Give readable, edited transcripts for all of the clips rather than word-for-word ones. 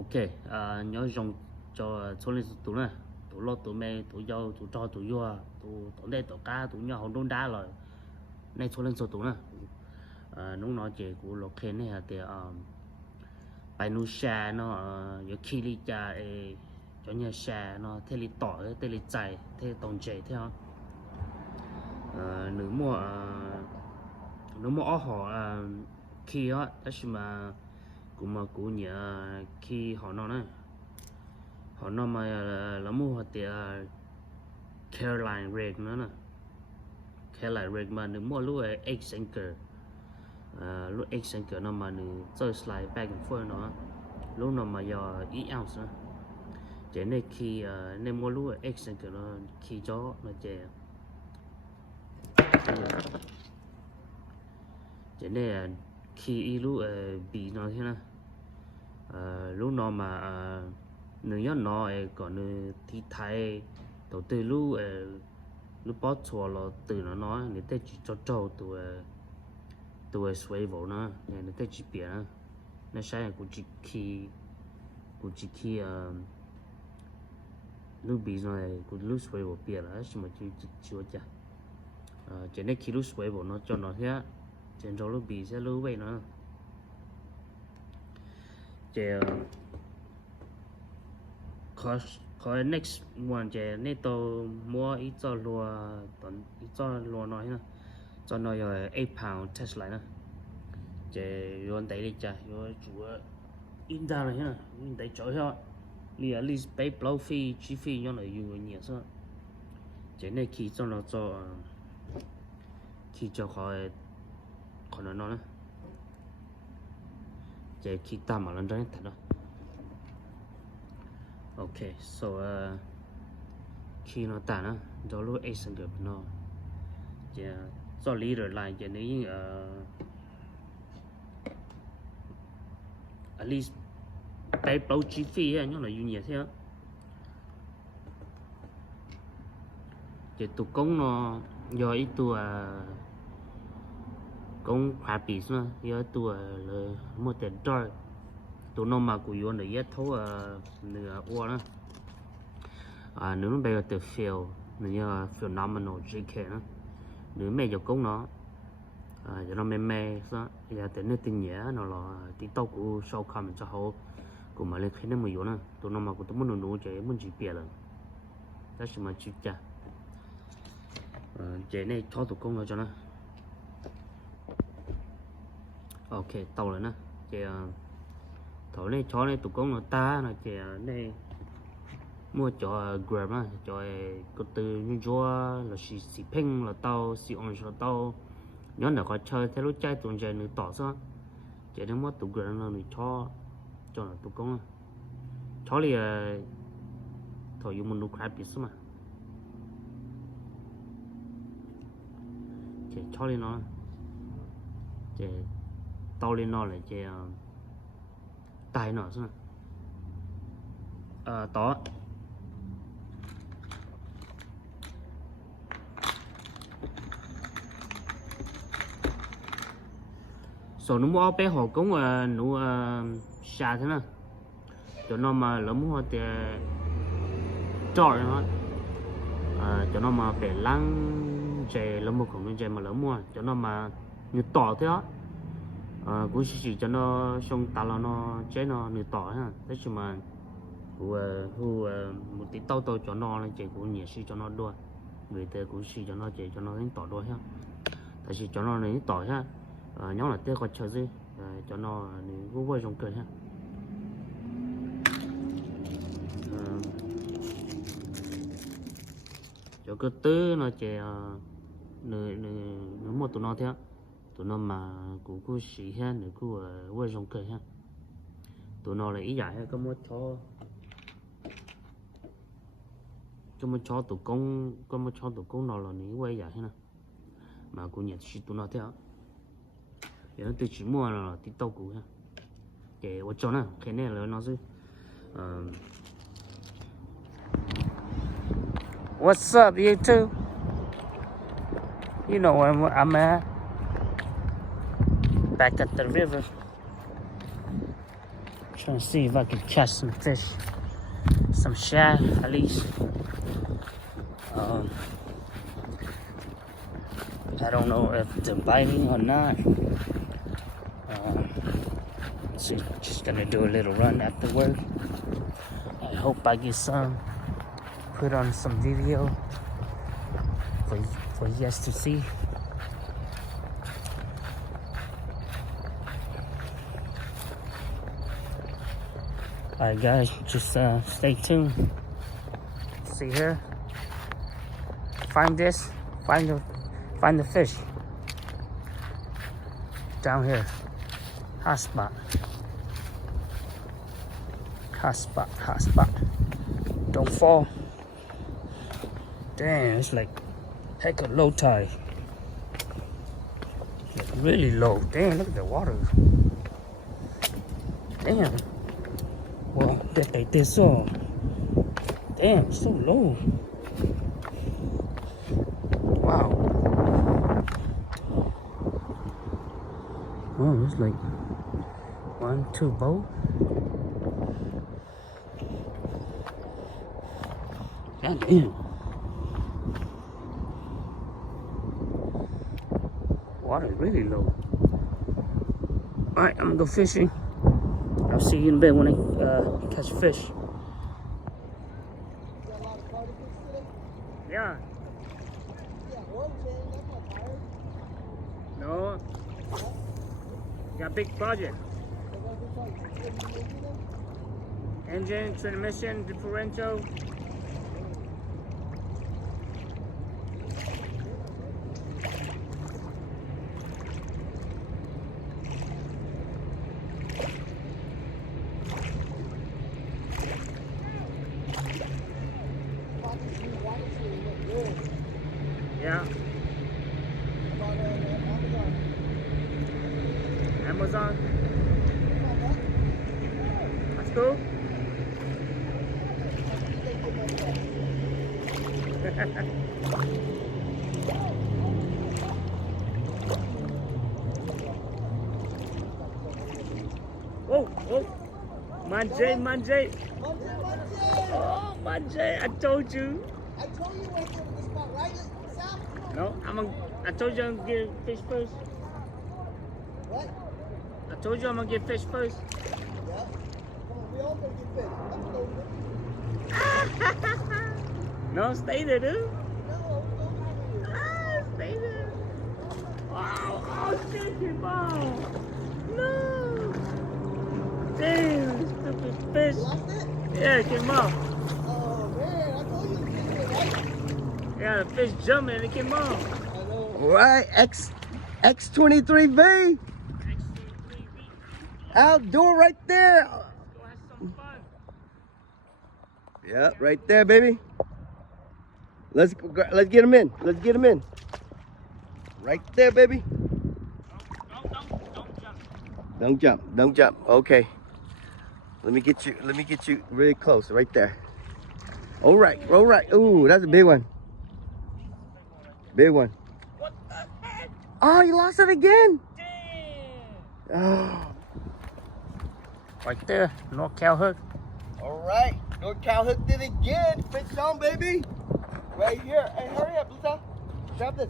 ok nhớ dùng cho số lượng tụ nè tụ lo tụ mẹ tụ dâu tụ cho tụ vua tụ đây tụ cá tụ nhau hồng đôn đá rồi nay số lượng số tụ nè lúc nói chuyện của lộc khen này thì bài nu Shad nó giờ khi đi cha cho nhà Shad nó thế li tỏi thế li chạy thế tồn chạy theo nếu mà họ khi á đó mà cũng nhớ khi họ nói mà là mua họ thì Caroline Red nữa nè Caroline Red mà nếu mua lúc egg anchor lúc egg anchor nó mà nếu chơi slide back and forth nó lúc nó mà giờ ít ounce nữa chỉ nên khi nên mua lúc egg anchor nó khi cho nó chỉ nên khi lúc bị nó thế nào lúc nó mà nếu nó còn thì thay đầu tư lúc bắt chùa là từ nó nói người ta chỉ cho trâu tụi xoay vào nó người ta chỉ biết nó sai cũng chỉ khi lúc bị rồi cũng lúc xoay vào biết là nhưng mà chưa chắc chỉ nên khi lúc xoay vào nó cho nó thế trên đó lúc bị sẽ lưu vậy nó chỉ có next one chỉ nên tôi mua ít cho lúa nói nè cho nó rồi 8 pound test lại nè chỉ luôn đấy đi chả rồi chủ in ra này nè in đấy chỗ thôi li at least pay blow fee chi phí nó là nhiều nhiều sao chỉ nên khi cho nó khi cho khỏi còn nó nữa chỉ khi ta mà lần đấy thật đó ok so khi nó tàn á do lúc ấy sinh được nó chỉ do leader lại chỉ nếu at least cái bảo chi phí á nó là nhiều nhiều thế á chỉ tụ công nó do ít tụ công khá bị nữa do tụ là một tiền đôi tụ nó mà của yêu này thấu nửa uo nữa nếu nó bây giờ từ fail nếu phenomenal GK nữa nếu mẹ dục công nó cho nó mê sao giờ từ nơi tình nhớ nó là tí tao của sau comment cho họ của mà lên khi nó mới vô nữa tụ nó mà của tụi muốn nụ chạy muốn chỉ bịa lần đó là mà chịu cha chạy này cho tụ công rồi cho nó ok tàu rồi nè chạy thổi này chó này tụ công nó ta là chạy này mua cho Grab á cho có từ như cho là xì ping là tàu xì orange là tàu nhớ là có chơi theo lúc chơi tuần chơi nữa tỏ sao chạy đến mất tụ Grab là người cho là tụ công chó thì thổi dùng một nụ crab biết mà chạy chó lên nó chạy tàu lên nó lại chạy tai nó sao tỏ số nó mua bé họ cũng nụ Shad thế nào cho nó mà lỡ mua thì trọi nó cho nó mà bé lăng chè lỡ mua cũng chè mà lỡ mua cho nó mà như tỏ thế đó cũng chỉ cho nó xong ta là nó chế nó như tỏ ha thế chứ mà một tí tao cho nó là chè cũng nhiều suy cho nó đua người ta cũng suy cho nó chè cho nó đến tỏ đua ha tại vì cho nó đến tỏ ha nhóm là tê có chờ gì cho nó cũng vui trong cười ha cho cái tứ nó chè nó một tụi nó thế tụi nó mà cũng xì ha nữa cũng vui trong cười ha tụi nó là ý giải ha có một chó tụi công nó là ní quay giải ha mà cũng nhận xì tụi nó theo giờ nó tự chỉ mua là tí tàu cũ ha để ở chỗ nào cái này là nó chứ what's up YouTube you know I'm at back at the river Trying to see if I can catch some fish. Some shad, at least. I don't know if they're biting or not. So just gonna do a little run after work. I hope I get some. Put on some video for you guys to see. Alright guys, just stay tuned. See here. Find this. Find the fish. Down here. Hot spot. Hot spot, hot spot. Don't fall. Damn, it's like heck of low tide. Like really low. Damn, look at the water. Damn. Well, this all. Damn, it's so low. Wow. Oh, it's like 1, 2 boat. God damn. Water is really low. Alright, I'm gonna go fishing. I'll see you in a bit when I catch fish. Yeah. No. Got big project. Engine, transmission, differential. Yeah. Amazon. That's cool. Whoa, whoa. Manje. Oh, Manje, I told you. I told you right there with the spot, right? South? No, I told you I'm gonna get fish first. What? I told you I'm gonna get fish first. Yeah. Come on, we all gonna get fish. I'm going. No, stay there, dude. No, I'm going. Stay there. Wow, oh shit, came off. No. Damn, stupid fish. You lost it? Yeah, it came off. Oh man, I told you to get it right. Yeah, the fish jumping and it came off. I know. All right, X23V. Outdoor right there. Go have some fun. Yeah, right there, baby. Let's get him in. Let's get him in. Right there, baby. Don't jump. Don't jump. Okay. Let me get you really close. Right there. All right. Ooh, that's a big one. Big one. What the heck? Oh, you lost it again. Damn. Oh. Right there, North Cow Hook. All right. North Cow hooked it again. Fish on, baby. Right here. Hey, hurry up, Lisa. Grab this.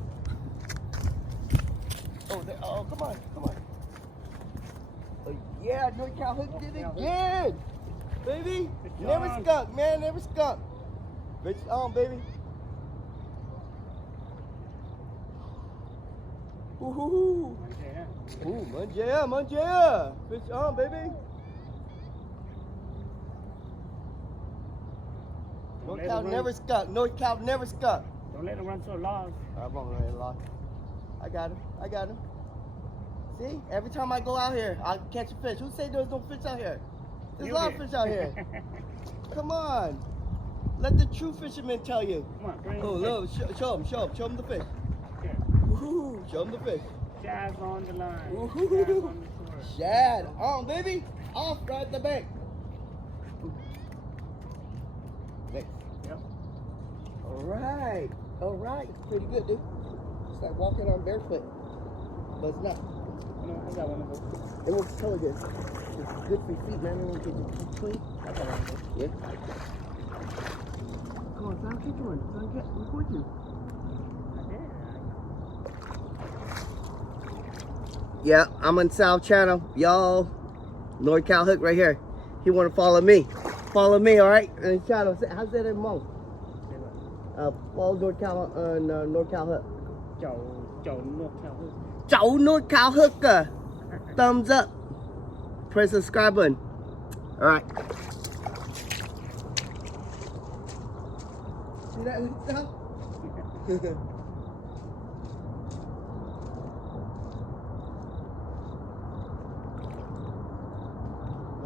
Oh, come on. Oh, yeah, North Cow hooked it again. Baby. Never skunk, man. Never skunk. Fish on, baby. Ooh, manja. Fish on, baby. North Cow never skunk. North Cow never skunk. Don't let it run so long. I won't let it lost. I got him. See, every time I go out here, I catch a fish. Who say there's no fish out here? There's a lot of fish out here. Come on. Let the true fishermen tell you. Come on, bring Oh, the look, show them the fish. fish. Woohoo, show them the fish. Shad's on the line. Woohoo. Shad's on the shore. Shad, on, baby. Off right at the bank. Next. Yep. All right. Pretty good, dude. It's like walking on barefoot. But it's not. No, I got one of those. It won't tell you this. It's good for your feet, man. It won't get you clean. That's all right. Yeah. Come on, Sam, keep going. Sam, record you. Yeah, I'm on South Channel. Y'all, Lord Cal Hook right here. He want to follow me. Follow me, all right? And channel. How's that in Hmong? Follow Lord Cal on Lord Cal Hook. Cháu Lord Cal Hook. Thumbs up. Press the subscribe button. All right. See that stuff? Let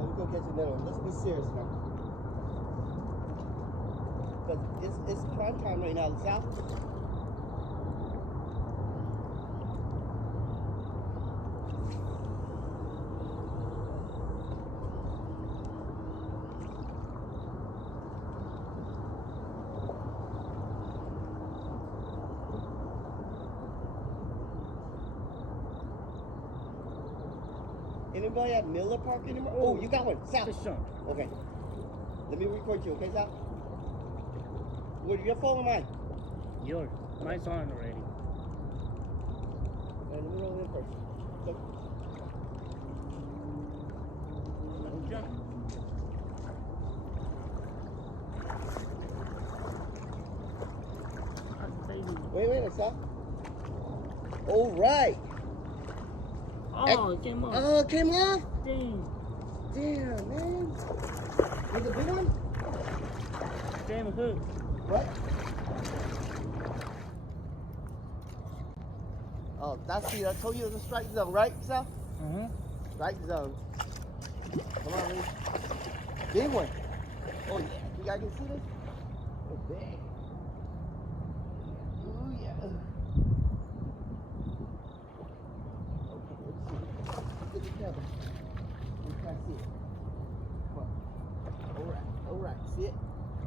me go catch another one. Let's be serious now. Because it's prime time right now, South. Anybody at Miller Park anymore? Oh, you got one. South. Okay. Let me record you, okay, South? What, your phone or mine? Yours. Mine's on already. Let me roll in first. Okay. Don't jump. Wait, South. All right. Oh, it came off. Oh, it came off? Dang. Damn, man. Was it a big one? Damn hook. What? Oh, that's the, I told you it was a strike zone, right, Sal? Mm-hmm. Strike zone. Come on, Lee. Big one. Oh, yeah. You guys can see this? Oh, big. Ooh, yeah. Okay, let's see. Look at the camera. We can't see it. Come on. All right. See it?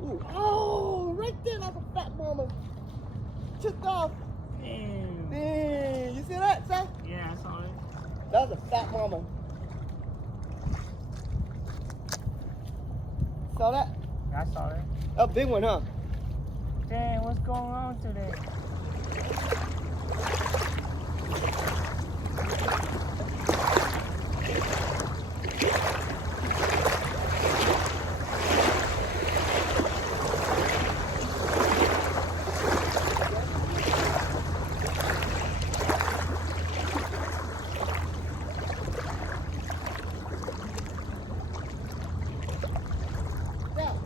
Ooh, oh, right there. That's a fat mama. Took off. Damn. Dang, you see that, Sal? Yeah, I saw it. That was a fat mama. Saw that? I saw it. A big one, huh? Dang, what's going on today?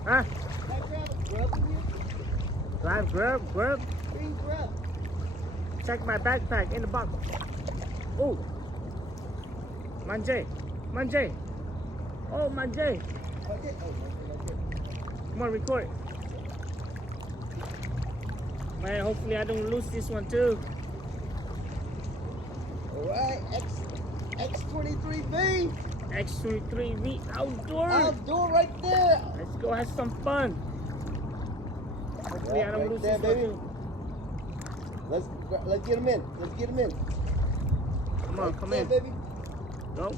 Huh? Can I grab a grub from you? Grab, grub. Green grub. Check my backpack in the box. Oh. Manje. Oh, Manje. Okay. Oh, Come on, record. Man, hopefully I don't lose this one too. Alright, X23V. X23V outdoor. Outdoor right there. Let's go have some fun. Hopefully I don't Right lose there, this baby. one too. Let's get him in. Let's get him in. Come on, Right come there, in. baby. Don't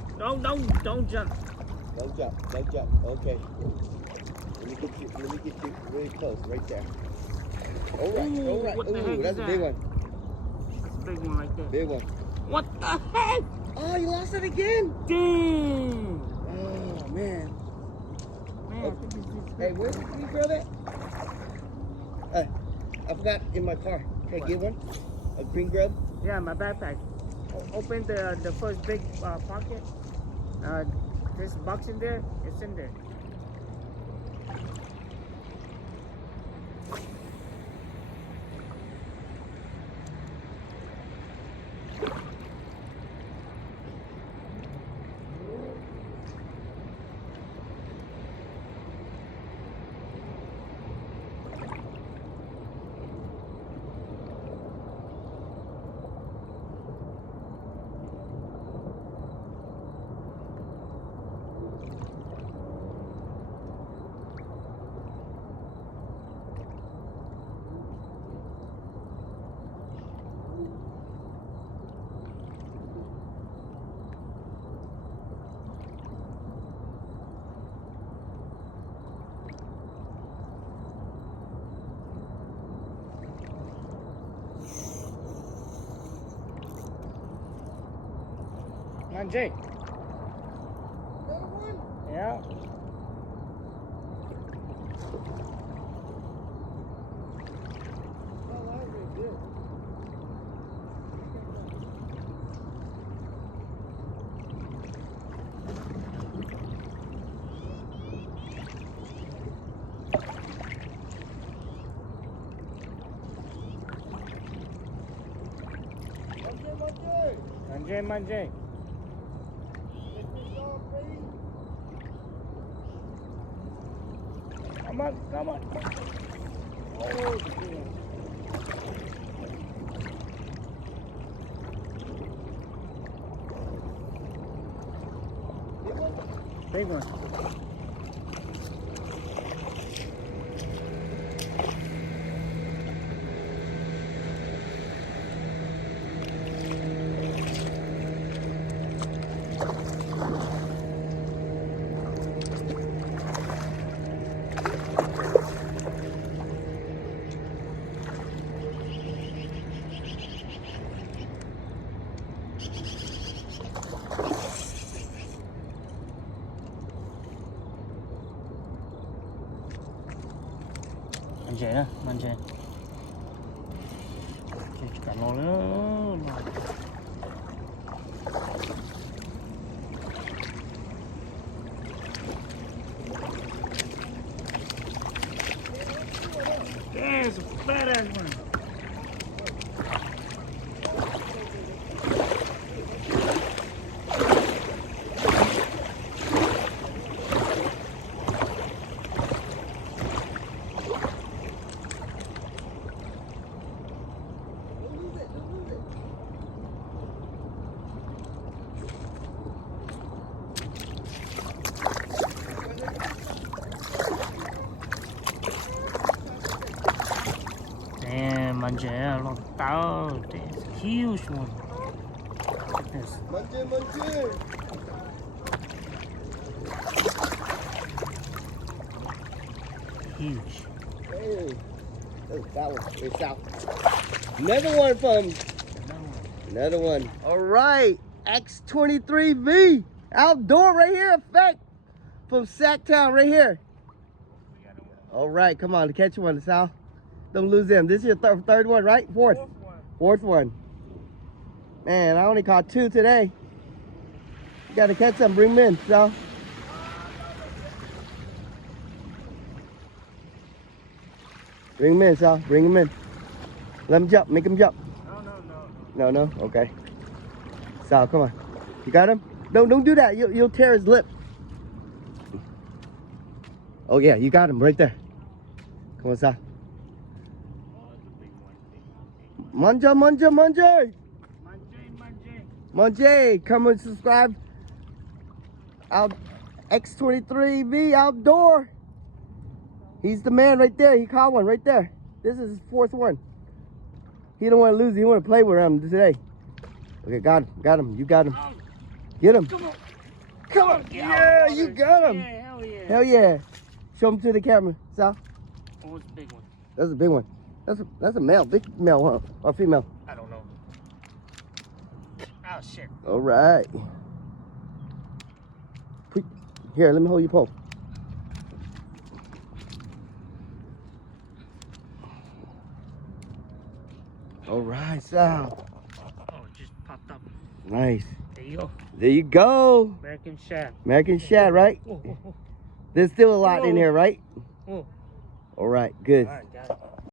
jump. Don't jump. Okay. Let me get you really close, right there. All right. What the heck Ooh, is that's a that? big one. That's a big one right there. Big one. What the heck? Oh, you lost it again? Dang. Oh, man. Man, I think it's this Hey, big. where's the green grub at? I forgot in my car. Can I get one? A green grub? Yeah, my backpack. Open the first big pocket. This box in there, it's in there. Anjay. Another one? Yeah. Oh, that was really good. Anjay, Manjay. Let this all free. Come on, come on. Oh, dear. Big one. Manjay đó, Manjay. Chỉ cả lò nữa. There's a fat ass one. Damn, Manjay, look down. That's a huge one. Look at this. Manjay. Huge. Hey. Oh, that one. It's out. Another one from. Another one. All right. X23V. Outdoor right here. Effect. From Sacktown right here. All right. Come on. Catch one, Sal. Don't lose them. This is your third one, right? Fourth one. Man, I only caught 2 today. You got to catch some. Bring them in, Sal. Bring them in, Sal. Bring them in. Let them jump. Make them jump. No. Okay. Sal, come on. You got him? Don't do that. You'll tear his lip. Oh yeah, you got him right there. Come on, Sal. Manja. Manjay, come and subscribe. Out X23V Outdoor. He's the man right there. He caught one right there. This is his 4th one. He don't want to lose. He want to play with him today. Okay, got him. You got him. Get him. Come on. Yeah, you got him. Yeah, hell yeah. Hell yeah. Show him to the camera, Sal. Oh, it's a big one. That's a big one. That's a male, big male, huh? Or female? I don't know. Oh, shit. All right. Here, let me hold your pole. All right, Sal. Oh, it just popped up. Nice. There you go. There you go. American Shad. American Shad, right? Whoa. There's still a lot in here, right? Whoa. All right, good. All right, got it.